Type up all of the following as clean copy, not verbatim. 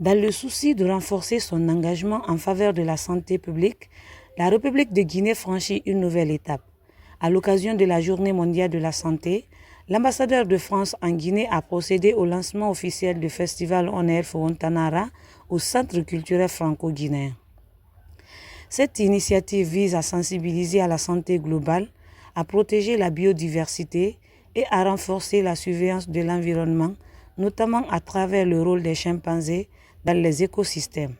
Dans le souci de renforcer son engagement en faveur de la santé publique, la République de Guinée franchit une nouvelle étape. À l'occasion de la Journée mondiale de la santé, l'ambassadeur de France en Guinée a procédé au lancement officiel du festival ONELF Ontanara au Centre culturel franco-guinéen. Cette initiative vise à sensibiliser à la santé globale, à protéger la biodiversité et à renforcer la surveillance de l'environnement, notamment à travers le rôle des chimpanzés dans les écosystèmes.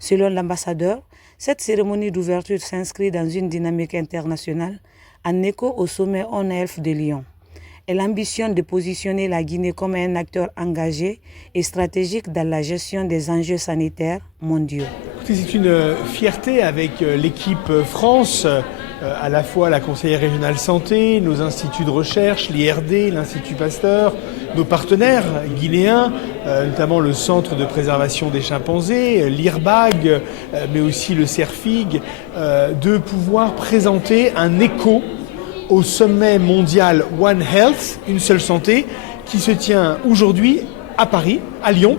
Selon l'ambassadeur, cette cérémonie d'ouverture s'inscrit dans une dynamique internationale en écho au sommet ONELF de Lyon. Elle ambitionne de positionner la Guinée comme un acteur engagé et stratégique dans la gestion des enjeux sanitaires mondiaux. C'est une fierté avec l'équipe France, à la fois la conseillère régionale santé, nos instituts de recherche, l'IRD, l'Institut Pasteur, nos partenaires guinéens, notamment le Centre de préservation des chimpanzés, l'IRBAG, mais aussi le CERFIG, de pouvoir présenter un écho au sommet mondial One Health, une seule santé, qui se tient aujourd'hui à Lyon,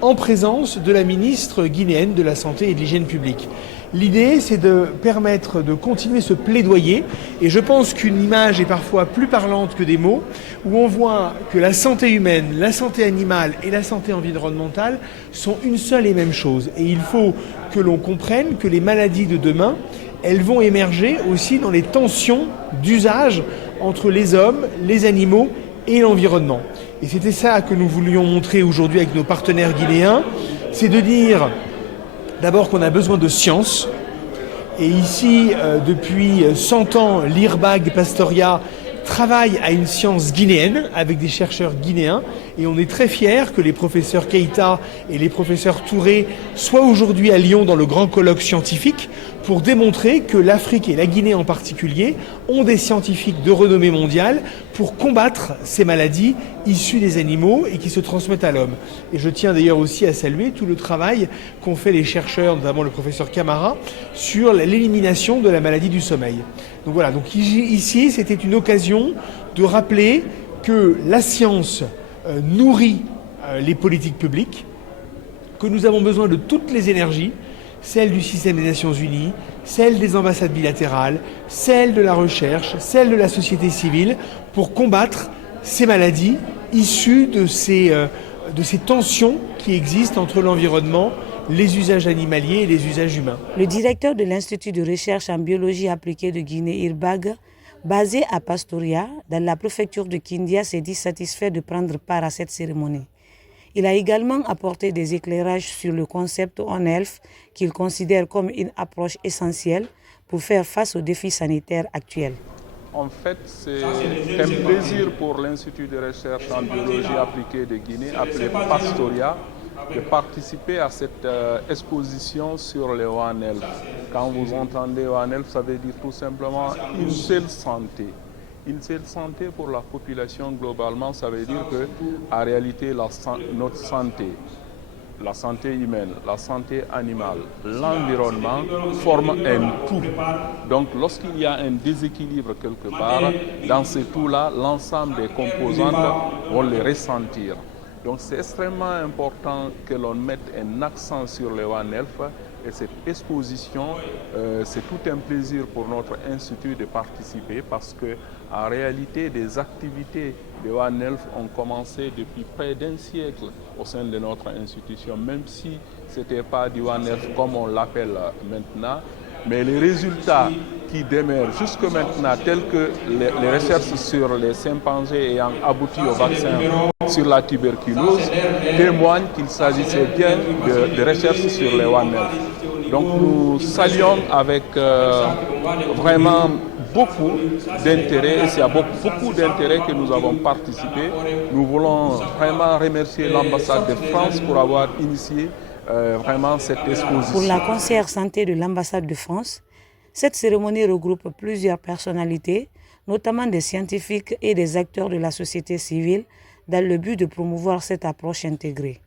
en présence de la ministre guinéenne de la Santé et de l'Hygiène publique. L'idée, c'est de permettre de continuer ce plaidoyer, et je pense qu'une image est parfois plus parlante que des mots, où on voit que la santé humaine, la santé animale et la santé environnementale sont une seule et même chose. Et il faut que l'on comprenne que les maladies de demain, elles vont émerger aussi dans les tensions d'usage entre les hommes, les animaux et l'environnement. Et c'était ça que nous voulions montrer aujourd'hui avec nos partenaires guinéens, c'est de dire d'abord qu'on a besoin de science. Et ici, depuis 100 ans, l'IRBAG Pastoria travaille à une science guinéenne avec des chercheurs guinéens, et on est très fiers que les professeurs Keïta et les professeurs Touré soient aujourd'hui à Lyon dans le grand colloque scientifique pour démontrer que l'Afrique et la Guinée en particulier ont des scientifiques de renommée mondiale pour combattre ces maladies issues des animaux et qui se transmettent à l'homme. Et je tiens d'ailleurs aussi à saluer tout le travail qu'ont fait les chercheurs, notamment le professeur Camara, sur l'élimination de la maladie du sommeil. Donc voilà, donc ici c'était une occasion de rappeler que la science nourrit les politiques publiques, que nous avons besoin de toutes les énergies, celle du système des Nations Unies, celle des ambassades bilatérales, celle de la recherche, celle de la société civile, pour combattre ces maladies issues de ces tensions qui existent entre l'environnement, les usages animaliers et les usages humains. Le directeur de l'Institut de recherche en biologie appliquée de Guinée, IRBAG, basé à Pastoria, dans la préfecture de Kindia, s'est dit satisfait de prendre part à cette cérémonie. Il a également apporté des éclairages sur le concept ONELF qu'il considère comme une approche essentielle pour faire face aux défis sanitaires actuels. En fait, c'est un plaisir pour l'Institut de recherche en biologie appliquée de Guinée, appelé Pastoria, de participer à cette exposition sur le ONELF. Quand vous entendez ONELF, ça veut dire tout simplement une seule santé. Une seule santé pour la population globalement, ça veut dire que, en réalité, notre santé, la santé humaine, la santé animale, l'environnement forment un tout. Donc lorsqu'il y a un déséquilibre quelque part, dans ce tout-là, l'ensemble des composantes vont les ressentir. Donc c'est extrêmement important que l'on mette un accent sur le ONELF. Et cette exposition, c'est tout un plaisir pour notre institut de participer parce qu'en réalité, des activités de ONELF ont commencé depuis près d'un siècle au sein de notre institution, même si ce n'était pas du ONELF comme on l'appelle maintenant. Mais les résultats qui demeurent jusque maintenant, tels que les recherches sur les chimpanzés ayant abouti au vaccin sur la tuberculose, témoignent qu'il s'agissait bien de recherches sur les ONELF. Donc nous saluons avec vraiment beaucoup d'intérêt, et c'est à beaucoup d'intérêt que nous avons participé. Nous voulons vraiment remercier l'ambassade de France pour avoir initié vraiment cette exposition. Pour la conseillère santé de l'ambassade de France, cette cérémonie regroupe plusieurs personnalités, notamment des scientifiques et des acteurs de la société civile, dans le but de promouvoir cette approche intégrée.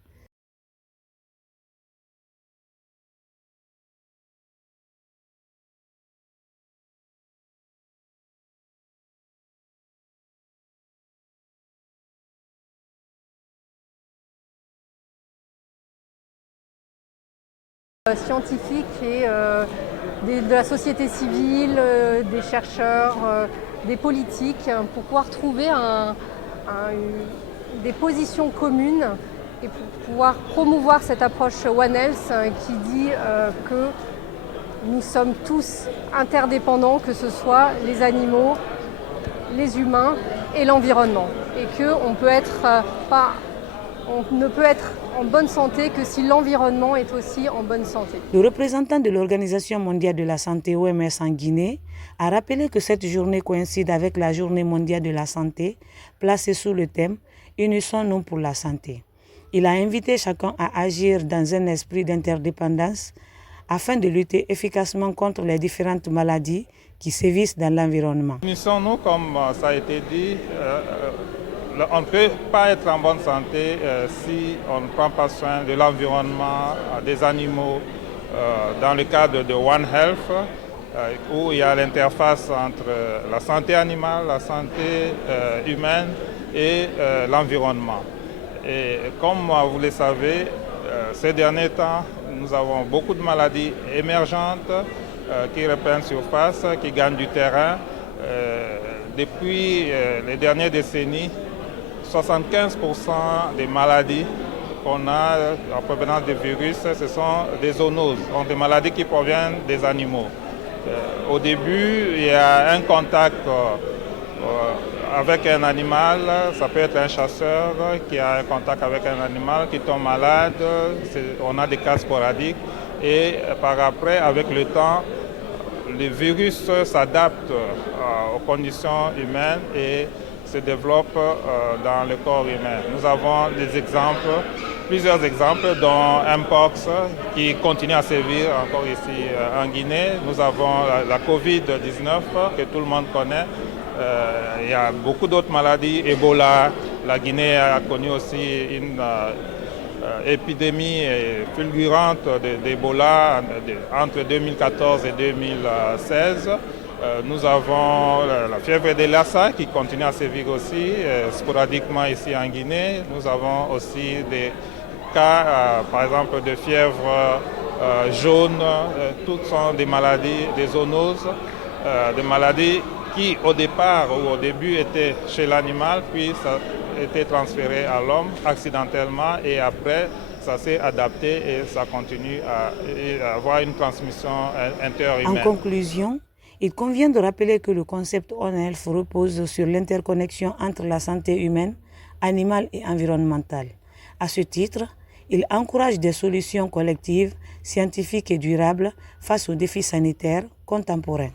Scientifiques et de la société civile, des chercheurs, des politiques, pour pouvoir trouver des positions communes et pour pouvoir promouvoir cette approche One Health qui dit que nous sommes tous interdépendants, que ce soit les animaux, les humains et l'environnement. Et qu'on ne peut être en bonne santé que si l'environnement est aussi en bonne santé. Le représentant de l'Organisation mondiale de la santé OMS en Guinée a rappelé que cette journée coïncide avec la Journée mondiale de la santé, placée sous le thème « Unissons-nous pour la santé ». Il a invité chacun à agir dans un esprit d'interdépendance afin de lutter efficacement contre les différentes maladies qui sévissent dans l'environnement. Unissons-nous, comme ça a été dit, on ne peut pas être en bonne santé si on ne prend pas soin de l'environnement, des animaux, dans le cadre de One Health, où il y a l'interface entre la santé animale, la santé humaine et l'environnement. Et comme vous le savez, ces derniers temps, nous avons beaucoup de maladies émergentes qui reprennent surface, qui gagnent du terrain. Depuis les dernières décennies, 75% des maladies qu'on a en provenance des virus, ce sont des zoonoses, donc des maladies qui proviennent des animaux. Au début, il y a un contact avec un animal, ça peut être un chasseur qui a un contact avec un animal qui tombe malade, on a des cas sporadiques et par après, avec le temps, les virus s'adaptent aux conditions humaines et se développent dans le corps humain. Nous avons plusieurs exemples, dont Mpox qui continue à sévir encore ici en Guinée. Nous avons la Covid-19 que tout le monde connaît. Il y a beaucoup d'autres maladies, Ebola. La Guinée a connu aussi une épidémie fulgurante d'Ebola entre 2014 et 2016. Nous avons la fièvre de Lassa qui continue à sévir aussi, sporadiquement ici en Guinée. Nous avons aussi des cas, par exemple, de fièvre jaune. Toutes sont des maladies, des zoonoses, des maladies qui au début étaient chez l'animal, puis ça a été transféré à l'homme accidentellement et après ça s'est adapté et ça continue à avoir une transmission interhumaine. En conclusion, il convient de rappeler que le concept One Health repose sur l'interconnexion entre la santé humaine, animale et environnementale. À ce titre, il encourage des solutions collectives, scientifiques et durables face aux défis sanitaires contemporains.